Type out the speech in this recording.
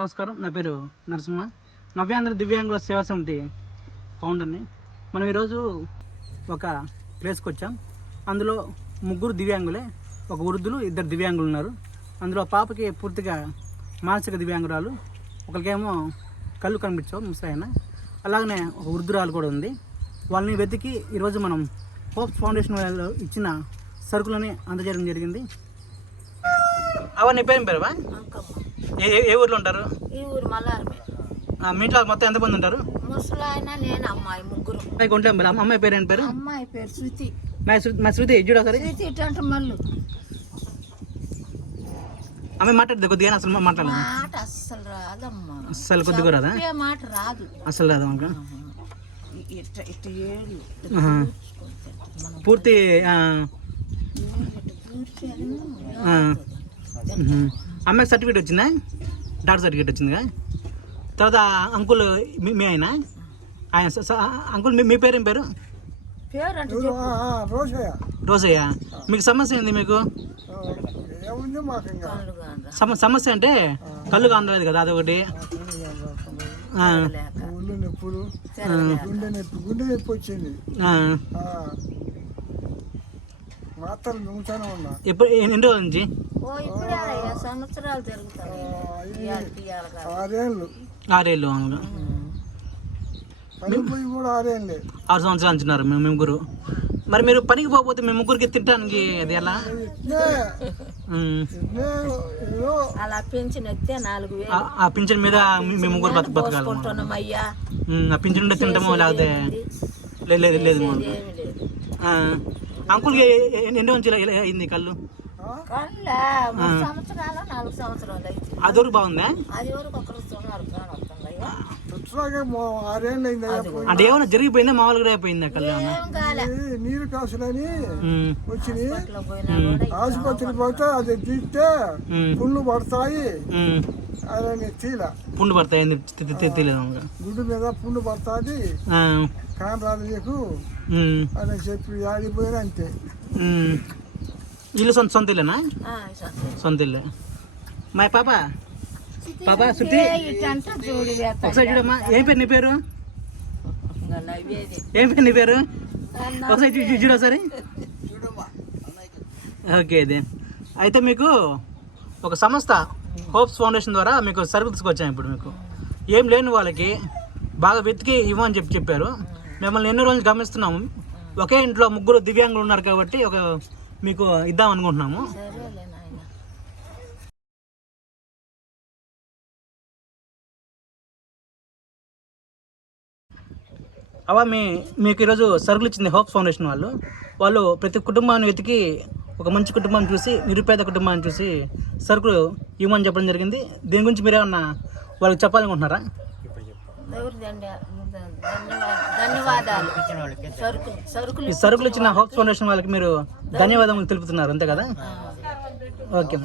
నమస్కారం. నా పేరు నరసింహ, నవ్యాంధ్ర దివ్యాంగుల సేవా సమితి ఫౌండర్ని. మనం ఈరోజు ఒక ప్లేస్కి వచ్చాం. అందులో ముగ్గురు దివ్యాంగులే, ఒక వృద్ధులు, ఇద్దరు దివ్యాంగులు ఉన్నారు. అందులో పాపకి పూర్తిగా మానసిక దివ్యాంగురాలు, ఒకరికేమో కళ్ళు కనిపించవు ముసలాయన, అలాగనే ఒక వృద్ధురాలు కూడా ఉంది. వాళ్ళని వెతికి ఈరోజు మనం హోప్ ఫౌండేషన్ వాళ్ళు ఇచ్చిన సరుకులని అందజేయడం జరిగింది. అవన్నీ పేరువా? ఏ ఊర్లో ఉంటారు? ఈ ఊరు మల్లారమే. మీ ఇంట్లో మొత్తం ఎంతమంది ఉంటారు? ముసలాయన, నేను, అమ్మాయి, ముగ్గురు. అమ్మాయి పేరు ఏం పేరు? అమ్మాయి పేరు శృతి. మా శృతి చూడ సరే. శృతి ఇటు మళ్ళు అమ్మాయి మాట్లాడితే కొద్దిగా అసలు మాట్లాడలేదు. మాట అస్సలు రాదమ్మా. అసలు కొద్దిగా రాదా? మాట రాదు అసలు రాదా? ఏళ్ళు పూర్తి అమ్మాయికి సర్టిఫికేట్ వచ్చిందా? డాక్టర్ సర్టిఫికేట్ వచ్చిందిగా. తర్వాత అంకుల్ మీ ఆయన అంకుల్ మీ పేరు ఏం పేరు? రోజయ్య. మీకు సమస్య ఏంది? మీకు సమస్య అంటే కళ్ళు కానలేదు కదా, అదొకటి. గుండె నొప్పి వచ్చింది. ఎప్పుడు ఎన్ని రోజుల నుంచి? 6 ఏళ్ళు. 6 సంవత్సరాలు అంటున్నారు మేము ముగ్గురు. మరి మీరు పనికి పోకపోతే మేము ముగ్గురికి తినడానికి అది ఎలా? అలా పింఛన్ వస్తే 4,000. ఆ పింఛన్ మీద మేము ముగ్గురు బతకాలి. ఆ పింఛన్ ఉంటే తింటామో లేకపోతే లేదు. అంకుల్కి ఎన్ని రోజులు అయింది కళ్ళు? 3 సంవత్సరాలు 4 సంవత్సరాలు అయితే. అది వరకు బాగుందా? అది వరకు ఒకరు అంటే ఏమైనా జరిగిపోయిందా? మామూలుగా అయిపోయిందా కళ్ళు? నీరు కాసులని వచ్చి ఆసుపత్రికి పోతే అది తీస్తే పుండ్లు పడతాయి. అదని తీల పుండు పడతాయి గుడ్డు మీద పుండు పడుతుంది, కాని రాదు నీకు అని చెప్పి ఆడిపోయినా అంతే. ఇల్లు సొంత ఇల్లేనా? సొంత ఇల్లే. మా పాప శృతి ఒకసారి చూడమ్మా. ఏం పేరు నీ పేరు? ఏం పేరు నీ పేరు? ఒకసారి చూడ సరే. ఓకే. అదే అయితే మీకు ఒక సంస్థ హోప్స్ ఫౌండేషన్ ద్వారా మీకు సరుకు తీసుకొచ్చాము. ఇప్పుడు మీకు ఏం లేని వాళ్ళకి బాగా వెతికి ఇవ్వని చెప్పారు. మిమ్మల్ని ఎన్నో రోజులు గమనిస్తున్నాము. ఒకే ఇంట్లో ముగ్గురు దివ్యాంగులు ఉన్నారు కాబట్టి మీకు ఇద్దాం అనుకుంటున్నాము. మీకు ఈరోజు సరుకులు ఇచ్చింది హోప్ ఫౌండేషన్ వాళ్ళు ప్రతి కుటుంబాన్ని వెతికి ఒక మంచి కుటుంబాన్ని చూసి, నిరుపేద కుటుంబాన్ని చూసి సరుకులు ఇవ్వమని చెప్పడం జరిగింది. దీని గురించి మీరేమన్నా వాళ్ళకి చెప్పాలనుకుంటున్నారా? ఈ సరుకులు ఇచ్చిన హోప్ ఫౌండేషన్ వాళ్ళకి మీరు ధన్యవాదాలు తెలుపుతున్నారు, అంతే కదా? ఓకే.